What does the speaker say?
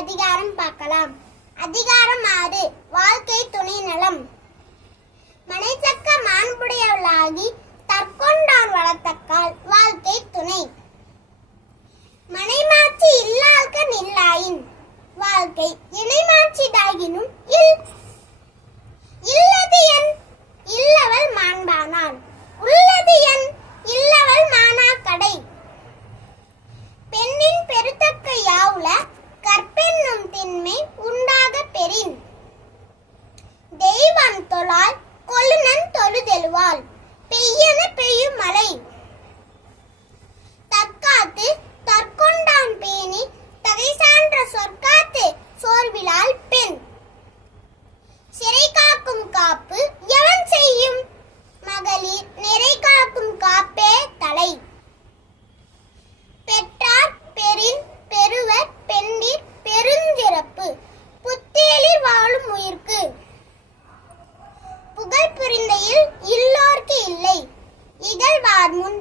அதிகாரம் பார்க்கலாம். அதிகாரம் 6, வாழ்க்கை துணை நலம். மனைத்தக்க மாண்புடையவளாகி தற்கொண்டான் வளர்த்தக்கால் வாழ்க்கை துணை. மனைமாட்சி இல்லாள்க நில்லாயின் வாழ்க்கை இணைமாட்சிதாகினும் இல்லது என் இல்லவள் மாண்பானாள் உள்ளது என் இல்லவள் மானா கடை. பெண்ணின் பெருத்தக்க யாவுல கற்பென்னும் திண்மை உண்டாக பெறின் தெய்வம் தொழால் கொழுநன் தொழுதெழுவாள் பெய்யன பெய்யும் மழை. தற்காத்து தற்கொண்டான் பேணி தகை சான்ற சொற்காத்து சோர்விலால் பெண். சிறை காக்கும் காப்பு எவன் செய்யும் மகளிர் நிறை காக்கும் காப்பே தலை. பெற்றார் பெறின் பெறுவர் பெண்டிர் பெருஞ்சிறப்பு புத்தேளிர் வாழும் உயிர்க்கு. புகழ் புரிந்தையில் இல்லோர்க்கு இல்லை இகழ்வார் முன்